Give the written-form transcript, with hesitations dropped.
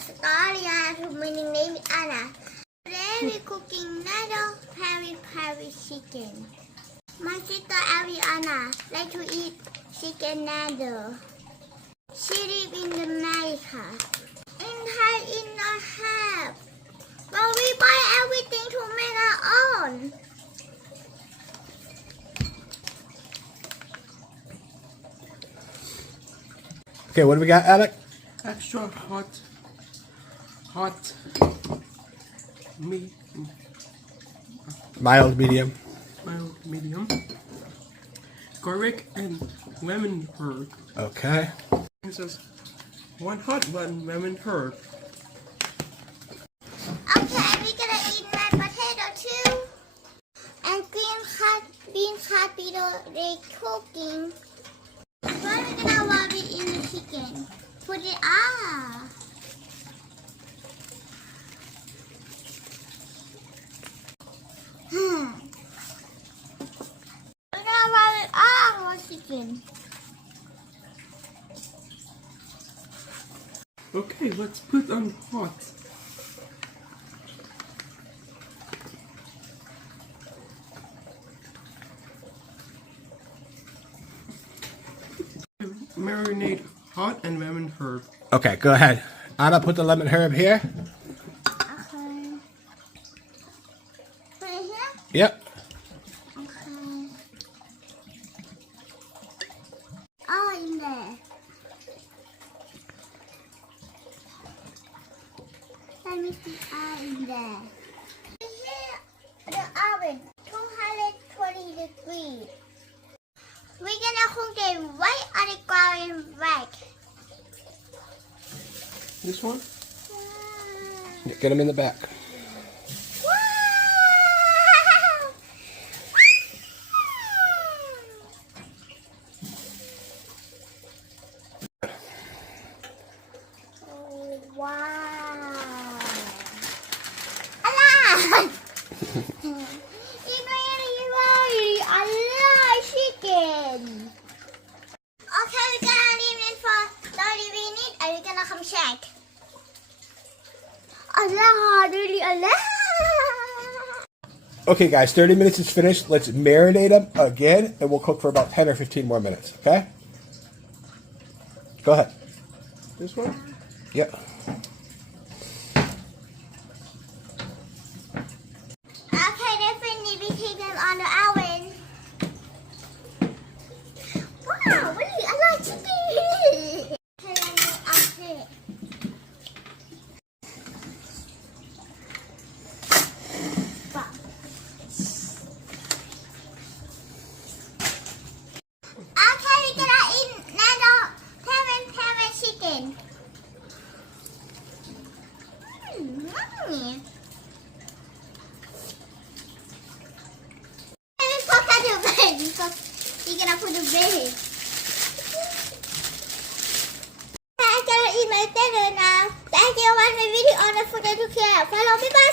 story to meaning name Anna. Today we cooking Nando Peri Peri chicken. My sister Ariana like to eat chicken Nando. She lives in America. In Thai in a half. But we buy everything to make our own. Okay, what do we got, Alec? Extra hot meat, Mild, medium. mild, medium, garlic and lemon herb. Okay. It says one hot, one lemon herb. Okay, we're gonna eat my potato too. And bean hot potato they cooking. First we're gonna warm it in the chicken. Put it up. We're gonna warm it up for chicken. Okay, let's put on hot. Marinate hot and lemon herb. Okay, go ahead. Anna, put the lemon herb here. Okay. Put it here? Yep. Okay. Oh, in there. Let me see in there. Here, the oven, 220 degrees. We're gonna cook it right on the ground right. This one? Yeah, get them in the back. Wow! Oh, wow! Alive! It's really alive chicken. Okay, we're gonna leave it for 30 minutes and we're gonna come check. Allah, really Allah. Okay, guys, 30 minutes is finished. Let's marinate them again, and we'll cook for about 10 or 15 more minutes, okay? Go ahead. This one? Yep. Okay, definitely we keep them on the oven. Wow, really, I like chicken. Okay, let me up it. Wow. Okay, we're gonna eat Nando Peri chicken. Yummy. Let's put that to bed because you're gonna put the bed. I'm gonna eat my dinner now. Thank you for watching my video on the food to care. Follow me, bye.